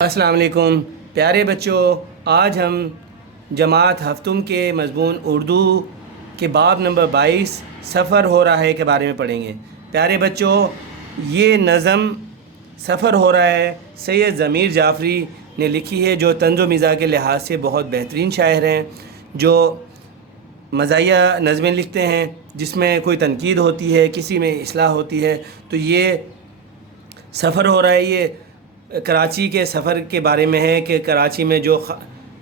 السلام علیکم پیارے بچوں، آج ہم جماعت ہفتم کے مضمون اردو کے باب نمبر 22 سفر ہو رہا ہے کے بارے میں پڑھیں گے۔ پیارے بچوں، یہ نظم سفر ہو رہا ہے سید ضمیر جعفری نے لکھی ہے، جو طنز و مزاح کے لحاظ سے بہت بہترین شاعر ہیں، جو مزاحیہ نظمیں لکھتے ہیں جس میں کوئی تنقید ہوتی ہے، کسی میں اصلاح ہوتی ہے۔ تو یہ سفر ہو رہا ہے، یہ کراچی کے سفر کے بارے میں ہے کہ کراچی میں جو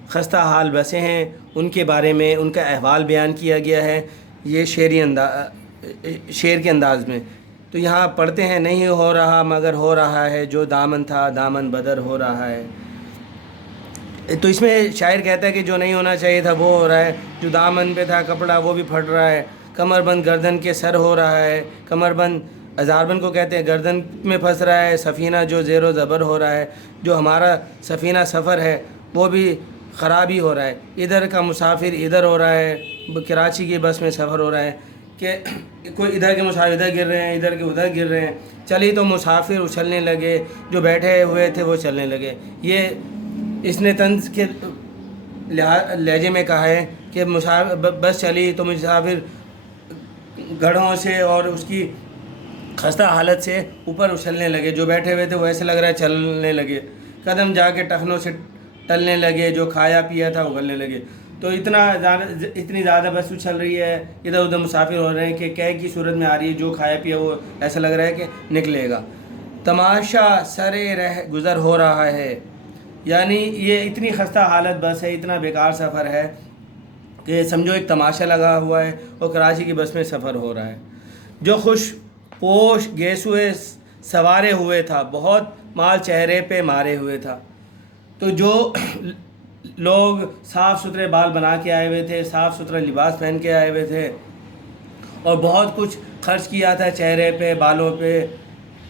خستہ حال بسیں ہیں ان کے بارے میں ان کا احوال بیان کیا گیا ہے، یہ شعر کے انداز میں۔ تو یہاں پڑھتے ہیں، نہیں ہو رہا مگر ہو رہا ہے، جو دامن تھا دامن بدر ہو رہا ہے۔ تو اس میں شاعر کہتا ہے کہ جو نہیں ہونا چاہیے تھا وہ ہو رہا ہے، جو دامن پہ تھا کپڑا وہ بھی پھٹ رہا ہے، کمر بند گردن کے سر ہو رہا ہے، کمر بند ہزاربند کو کہتے ہیں، گردن میں پھنس رہا ہے، سفینہ جو زیر و زبر ہو رہا ہے، جو ہمارا سفینہ سفر ہے وہ بھی خراب ہی ہو رہا ہے، ادھر کا مسافر ادھر ہو رہا ہے، کراچی کی بس میں سفر ہو رہا ہے کہ کوئی ادھر کے مسافر ادھر گر رہے ہیں، ادھر کے ادھر گر رہے ہیں، چلی تو مسافر اچھلنے لگے، جو بیٹھے ہوئے تھے وہ چلنے لگے۔ یہ اس نے طنز کے لہجے میں کہا ہے کہ بس چلی تو مسافر گڑھوں سے اور اس کی خستہ حالت سے اوپر اچھلنے لگے، جو بیٹھے ہوئے تھے وہ ایسے لگ رہا ہے چلنے لگے، قدم جا کے ٹخنوں سے ٹلنے لگے، جو کھایا پیا تھا اگلنے لگے۔ تو اتنی زیادہ بس اچھل رہی ہے، ادھر ادھر مسافر ہو رہے ہیں کہ قے کی صورت میں آ رہی ہے، جو کھایا پیا وہ ایسا لگ رہا ہے کہ نکلے گا۔ تماشا سرے رہ گزر ہو رہا ہے، یعنی یہ اتنی خستہ حالت بس ہے، اتنا بیکار سفر ہے کہ سمجھو ایک تماشا لگا ہوا ہے اور کراچی کی بس میں سفر ہو رہا ہے۔ جو خوش پوش گیسوئے سوارے ہوئے تھا، بہت مال چہرے پہ مارے ہوئے تھا۔ تو جو لوگ صاف ستھرے بال بنا کے آئے ہوئے تھے، صاف ستھرا لباس پہن کے آئے ہوئے تھے اور بہت کچھ خرچ کیا تھا چہرے پہ بالوں پہ،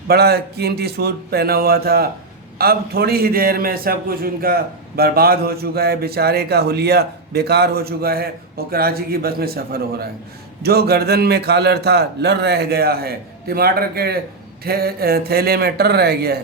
بڑا قیمتی سوٹ پہنا ہوا تھا، اب تھوڑی ہی دیر میں سب کچھ ان کا برباد ہو چکا ہے، بیچارے کا حلیہ بیکار ہو چکا ہے اور کراچی کی بس میں سفر ہو رہا ہے۔ جو گردن میں کالر تھا لر رہ گیا ہے، ٹماٹر کے تھیلے میں ٹر رہ گیا ہے۔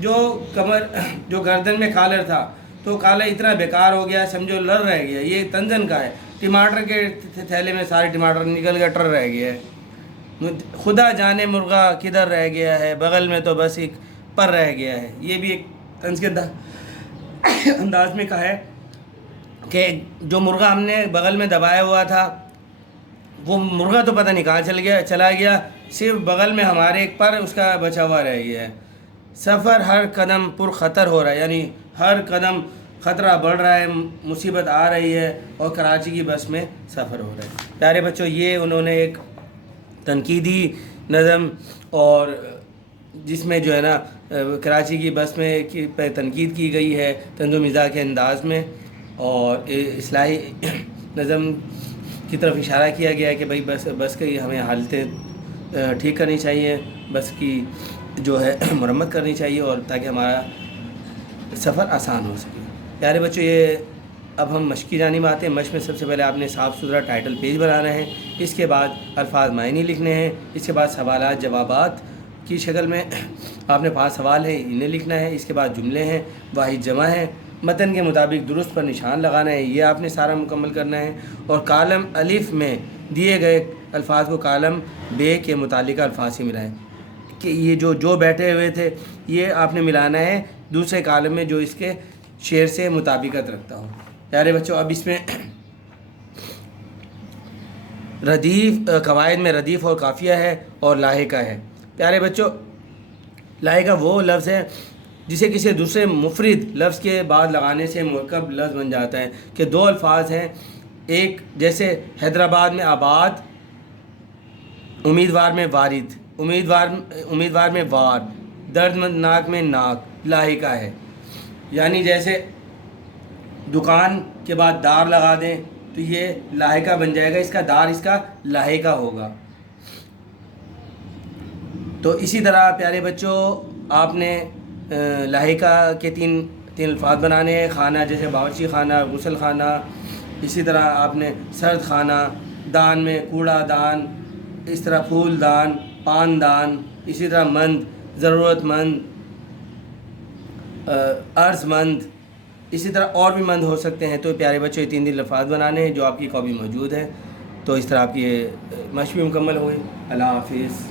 جو گردن میں کالر تھا تو کالر اتنا بیکار ہو گیا، سمجھو لر رہ گیا، یہ تنزن کا ہے، ٹماٹر کے تھیلے میں سارے ٹماٹر نکل کے ٹر رہ گیا ہے، خدا جانے مرغا کدھر رہ گیا ہے، بغل میں تو بس ایک پر رہ گیا ہے۔ یہ بھی ایک طنز کے انداز میں کہا ہے کہ جو مرغا ہم نے بغل میں دبایا ہوا تھا وہ مرغا تو پتہ نہیں کہاں چلا گیا، صرف بغل میں ہمارے ایک پر اس کا بچا ہوا رہ گیا ہے۔ سفر ہر قدم پر خطر ہو رہا ہے، یعنی ہر قدم خطرہ بڑھ رہا ہے، مصیبت آ رہی ہے اور کراچی کی بس میں سفر ہو رہا ہے۔ پیارے بچوں، یہ انہوں نے ایک تنقیدی نظم اور جس میں جو ہے نا کراچی کی بس میں پہ تنقید کی گئی ہے طنز و مزاح کے انداز میں، اور اصلاحی نظم کی طرف اشارہ کیا گیا ہے کہ بھئی بس کی ہمیں حالتیں ٹھیک کرنی چاہیے، بس کی جو ہے مرمت کرنی چاہیے، اور تاکہ ہمارا سفر آسان ہو سکے۔ پیارے بچوں، یہ اب ہم مشق کی جانب آتے ہیں۔ مشق میں سب سے پہلے آپ نے صاف ستھرا ٹائٹل پیج بنانا ہے، اس کے بعد الفاظ معنی لکھنے ہیں، اس کے بعد سوالات جوابات کی شکل میں آپ نے 5 سوال ہیں انہیں لکھنا ہے، اس کے بعد جملے ہیں، واحد جمع ہیں، متن کے مطابق درست پر نشان لگانا ہے، یہ آپ نے سارا مکمل کرنا ہے، اور کالم الف میں دیے گئے الفاظ کو کالم بے کے متعلقہ الفاظ سے ملائیں، کہ یہ جو بیٹھے ہوئے تھے یہ آپ نے ملانا ہے دوسرے کالم میں جو اس کے شعر سے مطابقت رکھتا ہو۔ پیارے بچوں، اب اس میں ردیف قواعد میں ردیف اور قافیہ ہے اور لاحقہ ہے۔ پیارے بچوں، لاحقہ وہ لفظ ہے جسے کسی دوسرے مفرد لفظ کے بعد لگانے سے مرکب لفظ بن جاتا ہے، کہ 2 الفاظ ہیں، ایک جیسے حیدرآباد میں آباد، امیدوار میں وارد، امیدوار میں وار، دردناک میں ناک، لاحقہ ہے۔ یعنی جیسے دکان کے بعد دار لگا دیں تو یہ لاحقہ بن جائے گا، اس کا دار اس کا لاحقہ ہوگا۔ تو اسی طرح پیارے بچوں آپ نے لاحقہ کے تین الفاظ بنانے ہیں، خانہ جیسے باورچی خانہ، غسل خانہ، اسی طرح آپ نے سرد خانہ، دان میں کوڑا دان، اس طرح پھول دان، پان دان، اسی طرح مند ضرورت مند، عرض مند، اسی طرح اور بھی مند ہو سکتے ہیں. تو پیارے بچوں یہ 3 الفاظ بنانے ہیں جو آپ کی کاپی موجود ہے. تو اس طرح آپ کی یہ مشق بھی مکمل ہوئی. اللہ حافظ.